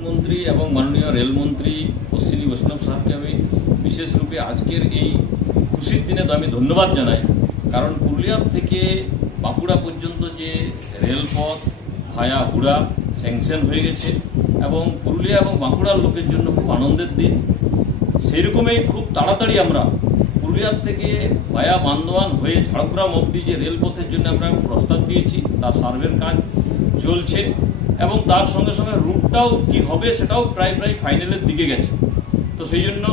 প্রধানমন্ত্রী এবং মাননীয় রেলমন্ত্রী অশ্বিনী বৈষ্ণব সাহেবকে আমি বিশেষ রূপে আজকের এই খুশির দিনে আমি ধন্যবাদ জানাই। কারণ পুরুলিয়ার থেকে বাঁকুড়া পর্যন্ত যে রেলপথ ভায়া হুড়া স্যাংশন হয়ে গেছে এবং পুরুলিয়া এবং বাঁকুড়ার লোকের জন্য খুব আনন্দের দিন। সেই রকমই খুব তাড়াতাড়ি আমরা পুরুলিয়ার থেকে ভায়া বান্দোয়ান হয়ে ঝাড়গ্রাম অবধি যে রেলপথের জন্য আমরা প্রস্তাব দিয়েছি, তার সার্ভের কাজ চলছে এবং তার সঙ্গে সঙ্গে রুটটাও কি হবে সেটাও প্রায় ফাইনালের দিকে গেছে। তো সেই জন্য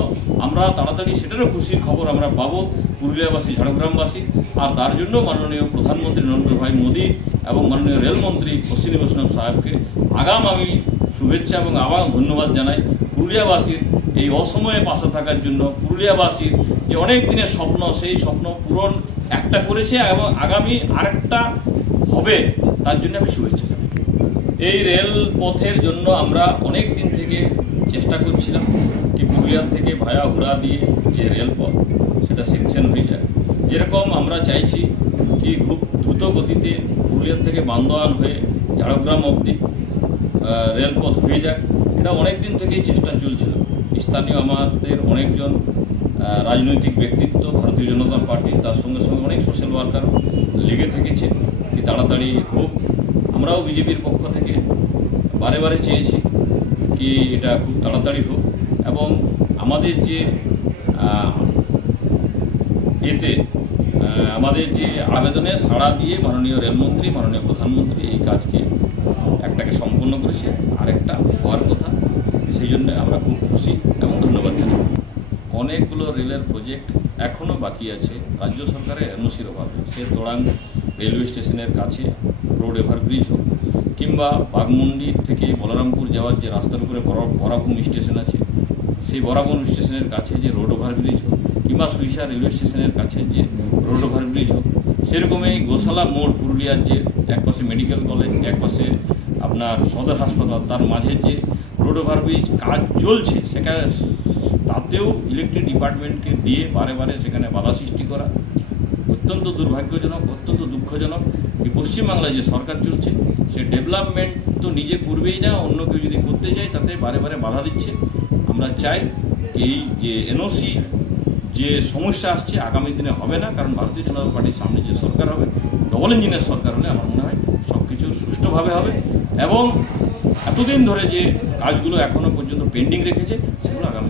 আমরা তাড়াতাড়ি সেটারও খুশির খবর আমরা পাবো পুরুলিয়াবাসী, ঝাড়গ্রামবাসী। আর তার জন্য মাননীয় প্রধানমন্ত্রী নরেন্দ্র ভাই মোদী এবং মাননীয় রেলমন্ত্রী অশ্বিনী বৈষ্ণব সাহেবকে আগাম আমি শুভেচ্ছা এবং আবার ধন্যবাদ জানাই। পুরুলিয়াবাসীর এই অসময়ে পাশে থাকার জন্য, পুরুলিয়াবাসীর যে অনেক দিনের স্বপ্ন, সেই স্বপ্ন পূরণ একটা করেছে এবং আগামী আরেকটা হবে, তার জন্য আমি শুভেচ্ছা জানাই। এই রেল পথের জন্য আমরা অনেক দিন থেকে চেষ্টা করছিলাম কি পুরুলিয়ার থেকে ভায়া হুড়া দিয়ে যে রেলপথ সেটা সেকশন হয়ে যায়। যেরকম আমরা চাইছি কি খুব দ্রুত গতিতে পুরুলিয়ার থেকে বান্দোয়ান হয়ে ঝাড়গ্রাম অবধি রেলপথ হয়ে যাক, এটা অনেক দিন থেকেই চেষ্টা চলছিল। স্থানীয় আমাদের অনেকজন রাজনৈতিক ব্যক্তিত্ব, ভারতীয় জনতা পার্টি, তার সঙ্গে সঙ্গে অনেক সোশ্যাল ওয়ার্কারও লেগে থেকেছে কি তাড়াতাড়ি হোক। আমরাও বিজেপির পক্ষ থেকে বারে চেয়েছি কি এটা খুব তাড়াতাড়ি হোক এবং আমাদের যে আমাদের যে আবেদনে সাড়া দিয়ে মাননীয় রেলমন্ত্রী, মাননীয় প্রধানমন্ত্রী এই কাজকে একটাকে সম্পন্ন করেছে, আরেকটা হওয়ার কথা। সেই জন্য আমরা খুব খুশি এবং ধন্যবাদ জানাই। অনেকগুলো রেলের প্রজেক্ট এখনও বাকি আছে রাজ্য সরকারের এনওসির অভাবে। সে তোড়াং রেলওয়ে স্টেশনের কাছে রোড ওভারব্রিজ হোক, কিংবা বাঘমুন্ডি থেকে বলরামপুর যাওয়ার যে রাস্তার উপরে বরাভূম স্টেশন আছে, সেই বরাভূম স্টেশনের কাছে যে রোড ওভারব্রিজ হোক, কিংবা সুইসা রেলওয়ে স্টেশনের কাছে যে রোড ওভারব্রিজ হোক। সেরকমই গোশালা মোড়, পুরুলিয়ার যে একপাশে মেডিকেল কলেজ, একপাশে আপনার সদর হাসপাতাল, তার মাঝের যে রোড ওভারব্রিজ কাজ চলছে, সেখানে তাতেও ইলেকট্রিক ডিপার্টমেন্টকে দিয়ে বারে সেখানে বাধা সৃষ্টি করা অত্যন্ত দুর্ভাগ্যজনক, অত্যন্ত দুঃখজনক। এই পশ্চিমবাংলায় যে সরকার চলছে, সে ডেভেলপমেন্ট তো নিজে করবেই না, অন্য কেউ যদি করতে যায় তাতে বারে বাধা দিচ্ছে। আমরা চাই এই যে এনওসি যে সমস্যা আসছে আগামী দিনে হবে না, কারণ ভারতীয় জনতা পার্টির সামনে যে সরকার হবে, ডবল ইঞ্জিনের সরকার হলে আমার মনে হয় সব কিছু সুষ্ঠুভাবে হবে এবং এতদিন ধরে যে কাজগুলো এখনো পর্যন্ত পেন্ডিং রেখেছে সেগুলো আগামী